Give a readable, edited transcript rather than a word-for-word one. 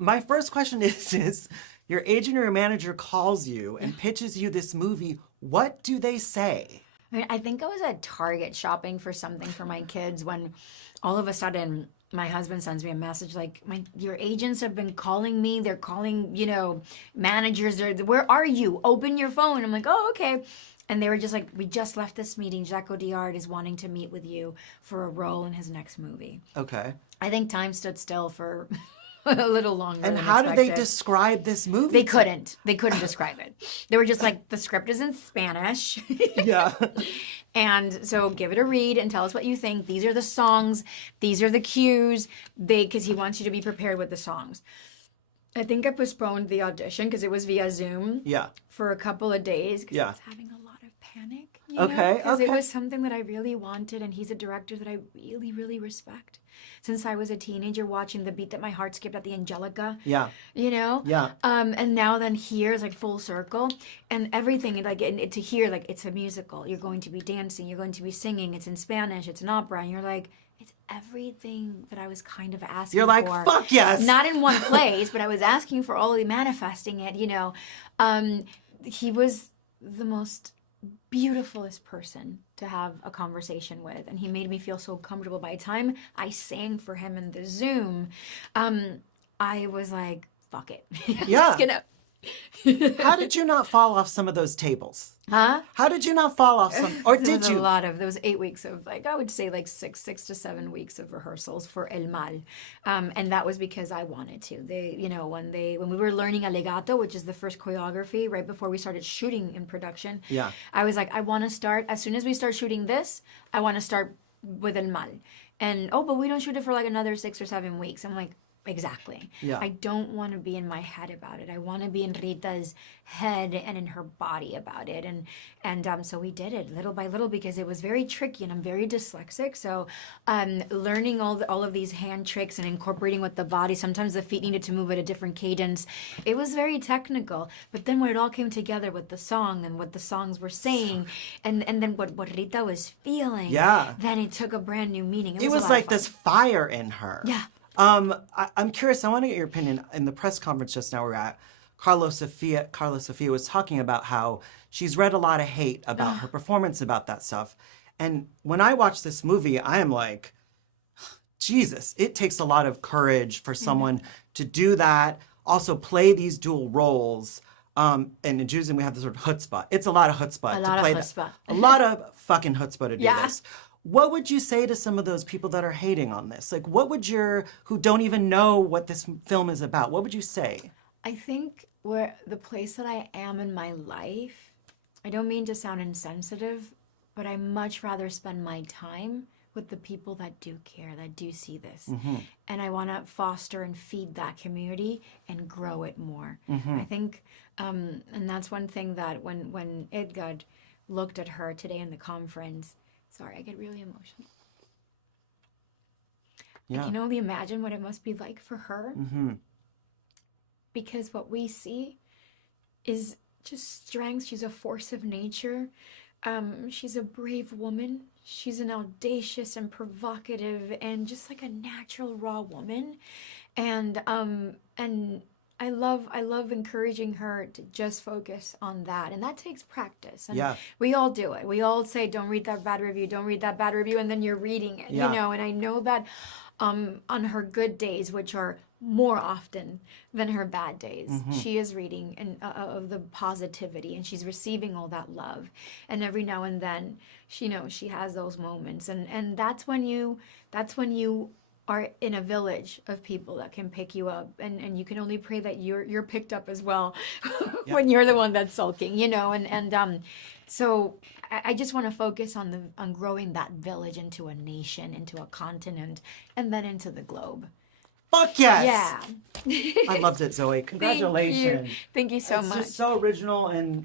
my first question is your agent or your manager calls you and pitches you this movie. What do they say? I think I was at Target shopping for something for my kids when all of a sudden my husband sends me a message like, your agents have been calling me. They're calling, managers. Where are you? Open your phone. I'm like, oh, okay. And they were just like, we just left this meeting. Jacques Audiard is wanting to meet with you for a role in his next movie. Okay. I think time stood still for a little longer And than how did they expected. describe this movie? They couldn't. They couldn't describe it. They were just like, the script is in Spanish. Yeah. And so give it a read and tell us what you think. These are the songs. These are the cues. Because he wants you to be prepared with the songs. I think I postponed the audition because it was via Zoom. Yeah. For a couple of days because I was having a lot of panic. Because it was something that I really wanted, and he's a director that I really, really respect. Since I was a teenager watching The Beat That My Heart Skipped at the Angelica. Yeah. Yeah. And now then here is like full circle, and everything like to hear like it's a musical. You're going to be dancing. You're going to be singing. It's in Spanish. It's an opera, and you're like, it's everything that I was kind of asking for. You're like, fuck yes. Not in one place, but I was asking for all the manifesting it. He was the most beautifulest person to have a conversation with, and he made me feel so comfortable. By the time I sang for him in the Zoom, I was like, fuck it. Yeah. How did you not fall off some of those tables? Huh? How did you not fall off some, or did you? There was 8 weeks of I would say like six to 7 weeks of rehearsals for El Mal. And that was because I wanted to. When we were learning Allegato, which is the first choreography right before we started shooting in production. Yeah. I was like, I want to start, as soon as we start shooting this, I want to start with El Mal. And, but we don't shoot it for like another 6 or 7 weeks. I'm like, exactly. Yeah. I don't want to be in my head about it. I want to be in Rita's head and in her body about it. And so we did it little by little because it was very tricky, and I'm very dyslexic. So learning all of these hand tricks and incorporating with the body. Sometimes the feet needed to move at a different cadence. It was very technical. But then when it all came together with the song and what the songs were saying, and then what Rita was feeling, then it took a brand new meaning. It was like this fire in her. Yeah. I'm curious. I want to get your opinion. In the press conference just now we're at, Carlos Sofia was talking about how she's read a lot of hate about her performance, about that stuff. And when I watch this movie, I am like, Jesus, it takes a lot of courage for someone to do that, also play these dual roles. And in Judaism, we have this sort of chutzpah. It's a lot of chutzpah to play that. A lot of fucking chutzpah to do this. What would you say to some of those people that are hating on this? Like, who don't even know what this film is about? What would you say? I think where the place that I am in my life, I don't mean to sound insensitive, but I much rather spend my time with the people that do care, that do see this. And I want to foster and feed that community and grow it more. I think, and that's one thing that when Edgard looked at her today in the conference, sorry, I get really emotional. I can only imagine what it must be like for her. Because what we see is just strength. She's a force of nature. She's a brave woman. She's an audacious and provocative and just like a natural raw woman. And I love encouraging her to just focus on that. And that takes practice. And we all do it. We all say, don't read that bad review, don't read that bad review. And then you're reading it, and I know that on her good days, which are more often than her bad days, she is reading of the positivity, and she's receiving all that love. And every now and then, she has those moments. And that's when you are in a village of people that can pick you up, and you can only pray that you're picked up as well when you're the one that's sulking, so I just want to focus on on growing that village into a nation, into a continent, and then into the globe. Fuck yes! Yeah. I loved it, Zoe. Congratulations. Thank you so much. It's just so original, and